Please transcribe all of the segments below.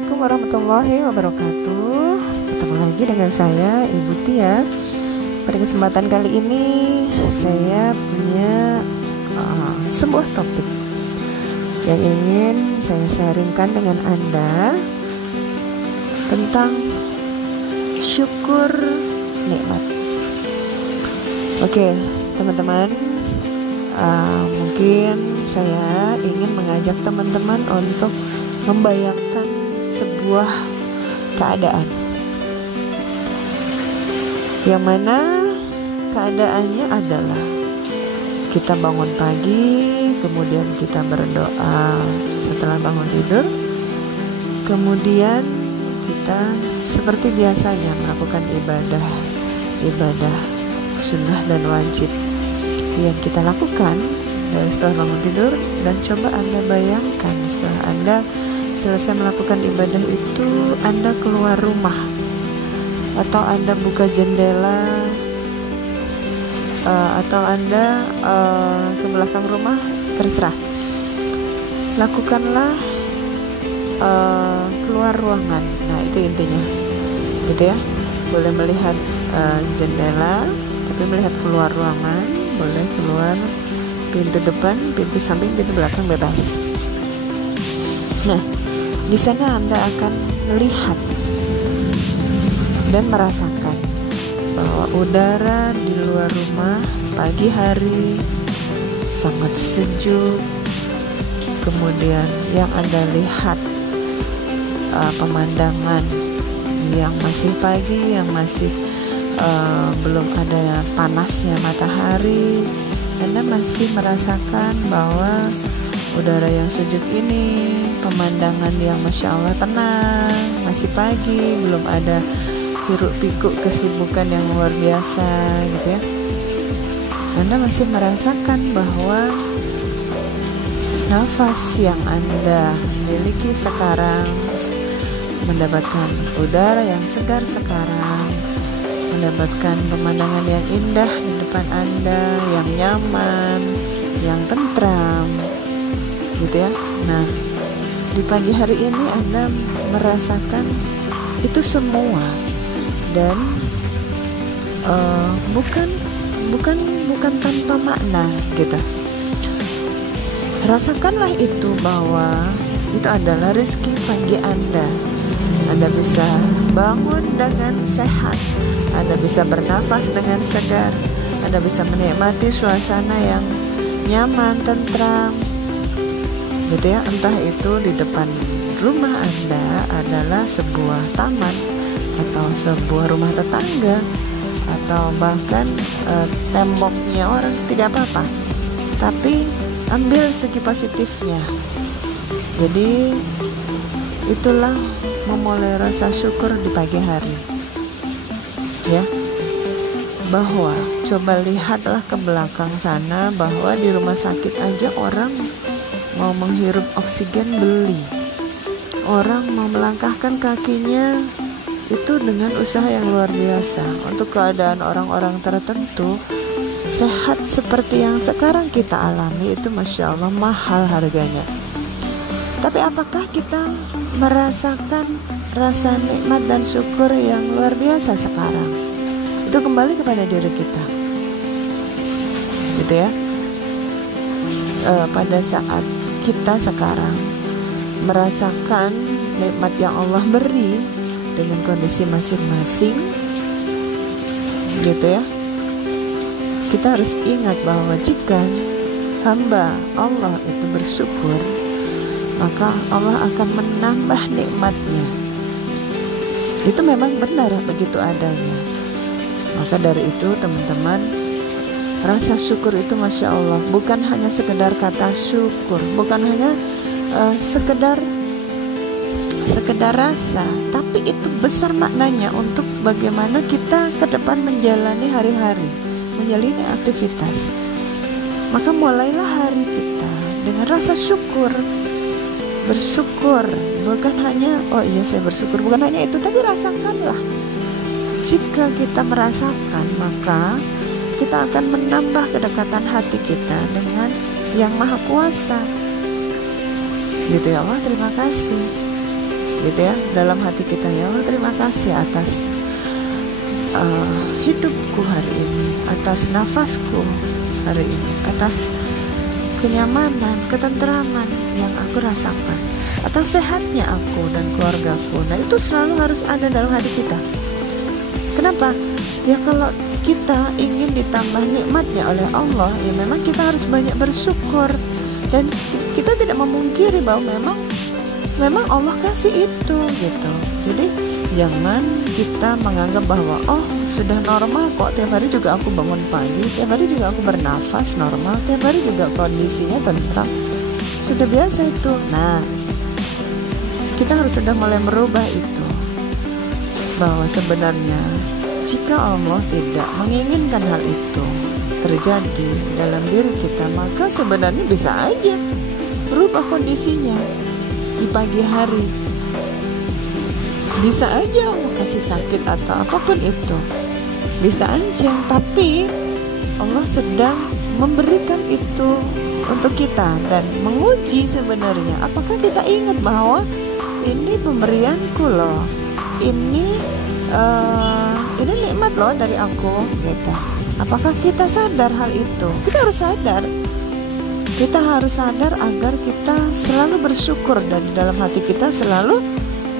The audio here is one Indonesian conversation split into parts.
Assalamualaikum warahmatullahi wabarakatuh. Ketemu lagi dengan saya, Ibu Tia. Pada kesempatan kali ini saya punya sebuah topik yang ingin saya sharingkan dengan Anda tentang syukur nikmat. Oke, teman-teman, mungkin saya ingin mengajak teman-teman untuk membayangkan sebuah keadaan yang mana keadaannya adalah kita bangun pagi, kemudian kita berdoa setelah bangun tidur, kemudian kita seperti biasanya melakukan ibadah sunnah dan wajib yang kita lakukan dari setelah bangun tidur. Dan coba Anda bayangkan, setelah Anda selesai melakukan ibadah itu, Anda keluar rumah atau Anda buka jendela atau Anda ke belakang rumah, terserah. Lakukanlah keluar ruangan. Nah, itu intinya, gitu ya. Boleh melihat jendela, tapi melihat keluar ruangan. Boleh keluar pintu depan, pintu samping, pintu belakang, bebas. Nah, di sana Anda akan melihat dan merasakan bahwa udara di luar rumah pagi hari sangat sejuk. Kemudian yang Anda lihat pemandangan yang masih pagi, yang masih belum ada panasnya matahari. Anda masih merasakan bahwa udara yang sejuk ini, pemandangan yang Masya Allah tenang, masih pagi, belum ada hiruk pikuk kesibukan yang luar biasa, gitu ya. Anda masih merasakan bahwa nafas yang Anda miliki sekarang, mendapatkan udara yang segar sekarang, mendapatkan pemandangan yang indah di depan Anda, yang nyaman, yang tentram, gitu ya. Nah, di pagi hari ini Anda merasakan itu semua, dan bukan tanpa makna, gitu. Rasakanlah itu, bahwa itu adalah rezeki pagi Anda. Anda bisa bangun dengan sehat, Anda bisa bernafas dengan segar, Anda bisa menikmati suasana yang nyaman, tentram, gitu ya. Entah itu di depan rumah Anda adalah sebuah taman, atau sebuah rumah tetangga, atau bahkan temboknya orang, tidak apa-apa, tapi ambil segi positifnya. Jadi itulah memulai rasa syukur di pagi hari, ya. Bahwa coba lihatlah ke belakang sana, bahwa di rumah sakit aja orang mau menghirup oksigen beli, orang mau melangkahkan kakinya itu dengan usaha yang luar biasa. Untuk keadaan orang-orang tertentu, sehat seperti yang sekarang kita alami itu Masya Allah mahal harganya. Tapi apakah kita merasakan rasa nikmat dan syukur yang luar biasa sekarang? Itu kembali kepada diri kita, gitu ya. Pada saat kita sekarang merasakan nikmat yang Allah beri dengan kondisi masing-masing, gitu ya, kita harus ingat bahwa jika hamba Allah itu bersyukur, maka Allah akan menambah nikmatnya. Itu memang benar begitu adanya. Maka dari itu teman-teman, rasa syukur itu Masya Allah bukan hanya sekedar kata syukur, bukan hanya sekedar rasa, tapi itu besar maknanya untuk bagaimana kita ke depan menjalani hari-hari, menjalani aktivitas. Maka mulailah hari kita dengan rasa syukur. Bersyukur bukan hanya oh iya saya bersyukur, bukan hanya itu, tapi rasakanlah. Jika kita merasakan, maka kita akan menambah kedekatan hati kita dengan Yang Maha Kuasa. Gitu ya Allah, terima kasih. gitu ya, dalam hati kita, ya Allah terima kasih atas hidupku hari ini, atas nafasku hari ini, atas kenyamanan, ketentraman yang aku rasakan, atas sehatnya aku dan keluargaku. Nah itu selalu harus ada dalam hati kita. Kenapa? Ya kalau kita ingin ditambah nikmatnya oleh Allah, ya memang kita harus banyak bersyukur. Dan kita tidak memungkiri bahwa memang Allah kasih itu gitu. Jadi jangan kita menganggap bahwa oh sudah normal kok, tiap hari juga aku bangun pagi, tiap hari juga aku bernafas normal, tiap hari juga kondisinya tentram, sudah biasa itu. Nah kita harus sudah mulai merubah itu, bahwa sebenarnya jika Allah tidak menginginkan hal itu terjadi dalam diri kita, maka sebenarnya bisa aja berubah kondisinya di pagi hari. Bisa aja Allah kasih sakit atau apapun itu, bisa aja. Tapi Allah sedang memberikan itu untuk kita dan menguji sebenarnya apakah kita ingat bahwa ini pemberianku loh, ini nikmat loh dari aku gitu. Apakah kita sadar hal itu? Kita harus sadar. Kita harus sadar agar kita selalu bersyukur dan dalam hati kita selalu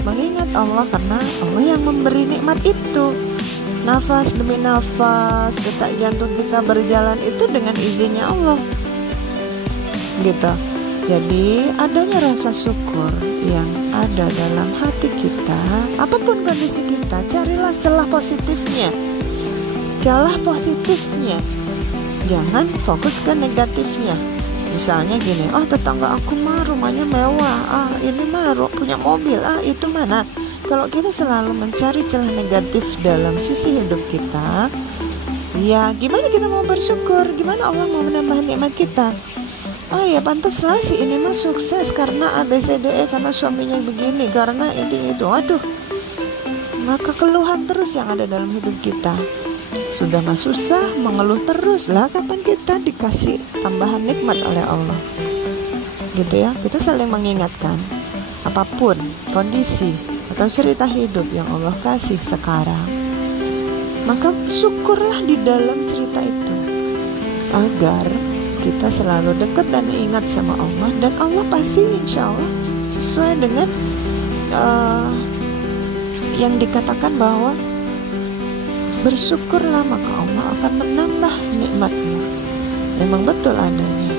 mengingat Allah, karena Allah yang memberi nikmat itu. Nafas demi nafas, detak jantung kita berjalan itu dengan izinnya Allah gitu. Jadi adanya rasa syukur yang ada dalam hati kita, apapun kondisi kita, carilah celah positifnya. Celah positifnya, jangan fokus ke negatifnya. Misalnya gini, oh tetangga aku mah rumahnya mewah, ini mah punya mobil, itu mana. Kalau kita selalu mencari celah negatif dalam sisi hidup kita, ya gimana kita mau bersyukur, gimana Allah mau menambah nikmat kita. Oh ya pantaslah si ini mah sukses karena ABCDE, karena suaminya begini, karena ini itu. Aduh, maka keluhan terus yang ada dalam hidup kita. Sudah mah susah, mengeluh terus lah, kapan kita dikasih tambahan nikmat oleh Allah gitu ya. Kita saling mengingatkan apapun kondisi atau cerita hidup yang Allah kasih sekarang, maka syukurlah di dalam cerita itu, agar kita selalu dekat dan ingat sama Allah. Dan Allah pasti insya Allah sesuai dengan yang dikatakan bahwa bersyukurlah maka Allah akan menambah nikmatmu. Memang betul adanya.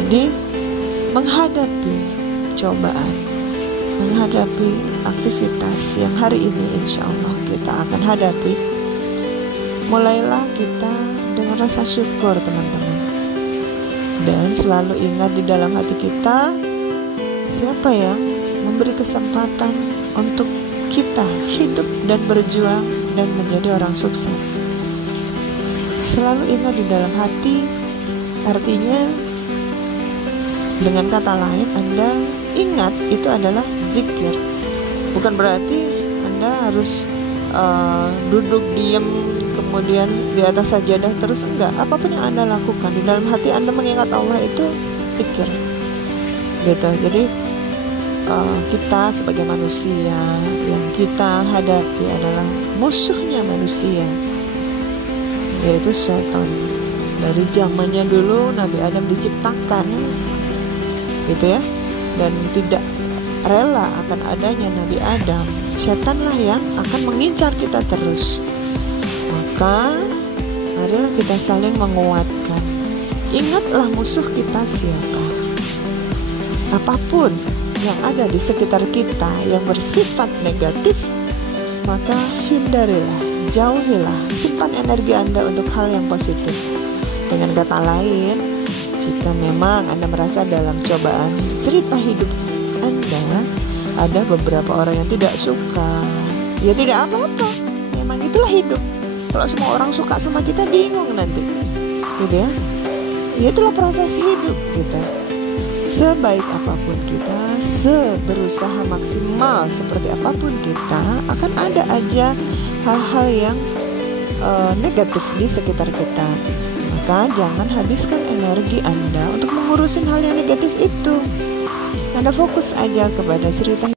Jadi menghadapi cobaan, menghadapi aktivitas yang hari ini insya Allah kita akan hadapi, mulailah kita dengan rasa syukur teman-teman. Dan selalu ingat di dalam hati kita, siapa yang memberi kesempatan untuk kita hidup dan berjuang dan menjadi orang sukses. Selalu ingat di dalam hati, artinya dengan kata lain Anda ingat itu adalah zikir. Bukan berarti Anda harus duduk diam kemudian di atas sajadah terus, enggak. Apapun yang Anda lakukan di dalam hati Anda mengingat Allah, itu zikir gitu. Jadi kita sebagai manusia yang kita hadapi adalah musuhnya manusia, yaitu syaitan. Dari zamannya dulu Nabi Adam diciptakan gitu ya, dan tidak rela akan adanya Nabi Adam, setanlah yang akan mengincar kita terus. Maka marilah kita saling menguatkan. Ingatlah musuh kita siapa. Apapun yang ada di sekitar kita yang bersifat negatif, maka hindarilah, jauhilah, simpan energi Anda untuk hal yang positif. Dengan kata lain, jika memang Anda merasa dalam cobaan cerita hidup Anda ada beberapa orang yang tidak suka, ya tidak apa-apa, memang itulah hidup. Kalau semua orang suka sama kita, bingung nanti gitu ya. Ya itulah proses hidup kita. Sebaik apapun kita, seberusaha maksimal seperti apapun kita, akan ada aja hal-hal yang negatif di sekitar kita. Maka jangan habiskan energi Anda untuk mengurusin hal yang negatif itu. Anda fokus aja kepada cerita